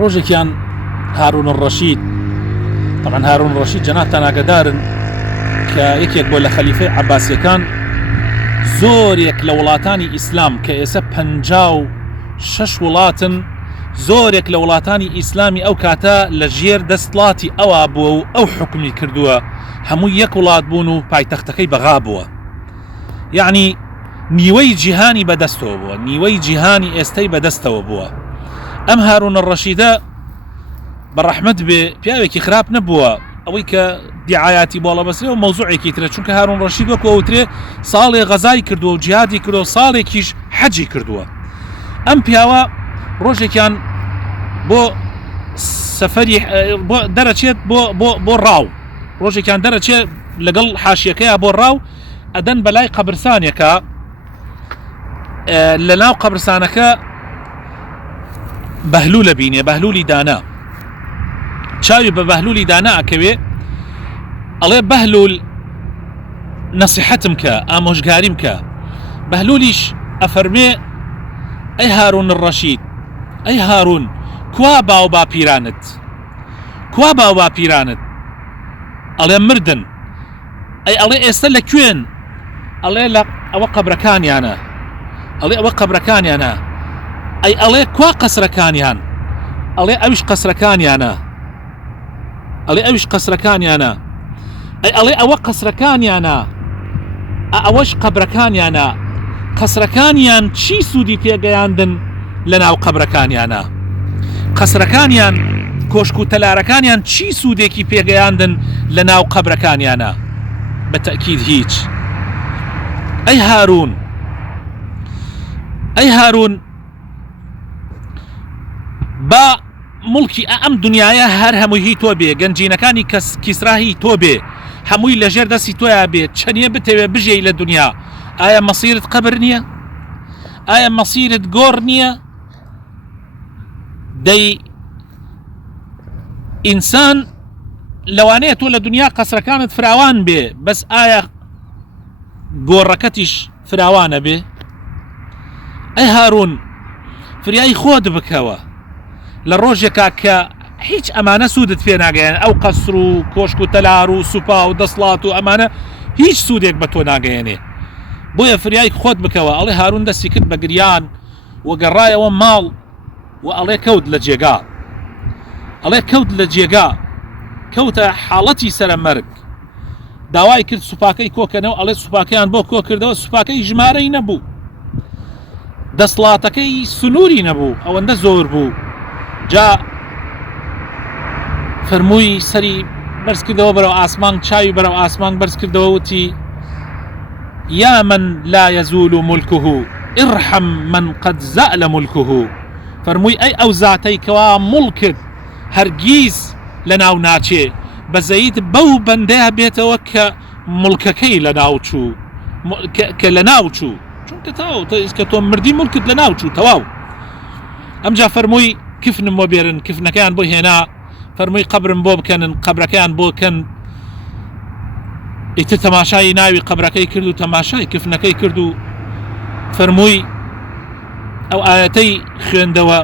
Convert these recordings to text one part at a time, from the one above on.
ڕۆژێکیان هارون الرەشید، طبعا هارون الرەشید جەنابتان ئاگادارن کە یەکێک بۆ لە خەلیفەی عەباسیەکان زۆرێک لە وڵاتانی ئیسلام کە ئێستا 56 وڵاتن، زۆرێک لە وڵاتانی ئیسلامی ئەو کاتە لە ژێر دەستڵاتی ئەوە بووە و ئەو حکمی کردووە، هەموو یەک وڵات بوون و پایتەختەکەی بەغا بووە. یعنی نیوەی جیهانی بەدەستەوە بووە، نیوەی جیهانی ئێستەی بەدەستەوە بووە. ئەم هارون الرەشیدە بەڕەحمەت بێ پیاوێکی خراپ نەبووە، ئەوەی کە دیعایاتی بۆڵە بەسرێ و مەوزوعێکی ترە، چونکە هارون الرەشید وەکو ئەوترێ ساڵێ غەزای کردووە و جیهادی کردووە، ساڵێکیش حەجی کردووە. ئەم پیاوە ڕۆژێکیان بۆ سەفەری دەرەچێت بۆ ڕاو، ڕۆژێکیان دەرەچێت لەگەڵ حاشیەکەیە بۆ ڕاو، ئەدەن بەلای قەبرستانێکە، لە ناو قەبرستانەکە بەهلوولە بینێ، بەهلوولی دانا، چاوی بە بەهلوولی دانا ئەکەوێ، ئەڵێ بەهلول نەسیحەتم کە، ئامۆژگاریم کە. بەهلوولیش ئەفەرمێ ئەی هارون الرەشید، ئەی هارون، کوا باو باپیرانت، کوا باو باپیرانت؟ ئەڵێ مردن. ئەی ئەڵێ ئێستا لە کوێن؟ ئەڵێ لە ئەوە قەبرەکانیانە. ئەڵێ ئەوە قەبرەکانیانە. ئەی ئەڵێ کوا قەسرەکانیان؟ ئەڵێ ئەویش قەسرەکانیانە. ئەڵێ ئەویش قەسرەکانیانە. ئەی ئەڵێ ئەوە قەسرەکانیانە، ئەوەش قەبرەکانیانە. قەسرەکانیان چی سوودی تێگەیاندن لە ناو قەبرەکانیانە؟ قەسرەکانیان، کۆشک و تەلارەکانیان چی سوودێکی پێگەیاندن لە ناو قەبرەکانیانە؟ بە تەئکید هیچ. ئەی هارون، ئەی هارون، با مڵکی ئەم دنیاە هەر هەمووی هی تۆ بێ، گەنجینەکانی کیسراهی تۆ بێ، هەمووی لەژێر دەستی تۆیا بێت، چەندە بتەوێ بژێی لە دنیا. ئایا مەسیرت قەبر نییە؟ ئایا مەسیرت گۆڕ نییە؟ دەی ئینسان لەوانەیە تۆ لە دنیا قەسرەکانت فراوان بێ، بەس ئایا گۆڕەکەتیش فراوانە بێ؟ ئەی هارون، فریای خۆت بکەوە لە ڕۆژێکا کە هیچ ئەمانە سوودت پێ ناگەیان، ئەو قەسر و کۆشک و تەلار و سوپا و دەسڵات و ئەمانە هیچ سوودێک بە تۆ ناگەیەنێ. بۆیە فریای خۆت بکەوە. ئەڵێ هارون دەستی کرد بە گریان و گەڕایەوە ماڵ و ئەڵێ کەوت لە جێگا، ئەڵێ کەوت لە جێگا، کەوتە حاڵەتی سەرە مەرگ. داوای کرد سوپاکەی کۆکەنەوە، ئەڵێ سوپاکەیان بۆ کۆ کردەوە، سوپاکەی ژمارەی نەبوو، دەسڵاتەکەی سنووری نەبوو، ئەوەندە زۆر بوو. جا فەرمووی سەری بەرز کردەوە بەرەو ئاسمان، چاوی بەرەو ئاسمان بەرز کردەوە، وتی یا من لا يزول ملكه ارحم من قد زال ملكه. فەرمووی ئەی ئەو زاتەی کەوا مڵکت هەرگیز لە ناو ناچێ، بەزەیت بەو بەندەیە بێتەوە کە مڵکەکەی لە ناو چوو، کە لە ناو چوو، چونکە تاو کە تۆ مردی مڵکت لە ناو چوو تەواو. ئەمجا فەرمووی کفنم بۆ بێرن، کفنەکەیان بۆ هێنا، فەرمووی قەبرم بۆ بکەنن، قەبرەکەیان بۆ کەن. ئیتر تەماشای ناوی قەبرەکەی کرد و تەماشای کفنەکەی کرد و فەرمووی ئەو ئاەتەی خوێندەوە،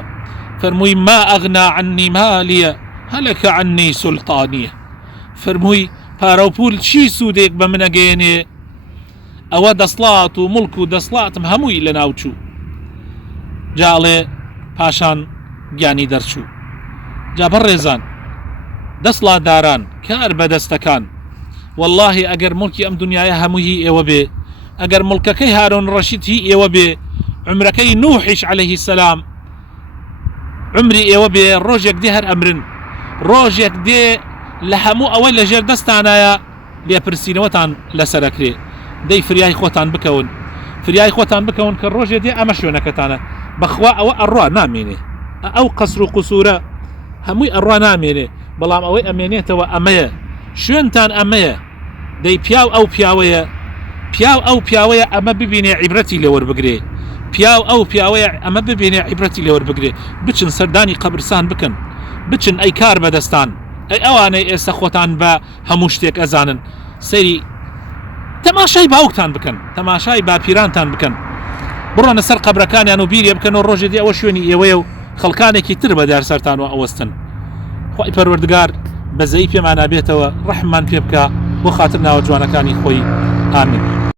فەرمووی ما ئەغنا عنی مالیە هەلەکە عنی سولتانیە. فەرمووی پارە و پول چی سوودێک بە منەگەێنێ، ئەوە دەسڵات و مڵک و دەسڵاتم هەمووی لە ناو چوو. جاڵێ پاشان گیانی دەرچوو. جا بەڕێزان، دەسڵات داران، کار بەدەستەکان، واللهی ئەگەر مڵکی ئەم دنیاە هەمووی ئێوە بێ، ئەگەر مڵکەکەی هارون ڕەشید هی ئێوە بێ، عمرەکەی نوحیش عەلەیهی سەلام عمری ئێوە بێ، ڕۆژێک دێ هەر ئەمرن، ڕۆژێک دێ لە هەموو ئەوەی لە ژێر دەستانایە لێپرسینەوەتان لەسەرەکرێ. دەی فریای خۆتان بکەون، فریای خۆتان بکەون کە ڕۆژێ دێ ئەمە شوێنەکەتانە، بەخوا ئەوە ئەڕوا نامێنێ، ئەو قەسر و قوسورە هەمووی ئەڕوا نامێنێ، بەڵام ئەوەی ئەمێنێتەوە ئەمەیە، شوێنتان ئەمەیە. دەی پیاو ئەو پیاوەیە، پیاو ئەو پیاوەیە، ئەمە ببینێ عیبرەتی لێوەربگرێ، پیاو ئەو پیاوەیە، ئەمە ببینێ عیبرەتی لێوەربگرێ. بچن سەردانی قەبرستان بکەن، بچن ئەی کار بەدەستان، ئەی ئەوانەی ئێستا خۆتان بە هەموو شتێک ئەزانن، سەیری تەماشای باوکتان بکەن، تەماشای باپیرانتان بکەن، بڕۆنە سەر قەبرەکانیان و بیریە بکەن و ڕۆژێ دێ ئەوە شوێنی ئێوەیە و خەڵکانێکی تر بە دیارسەرتان و ئەوەستن خی پەروەردگار بەزەی پێمان نابێتەوە ڕەحمان پێ بکە بۆ خاتر ناوە جوانەکانی خۆی ئامین.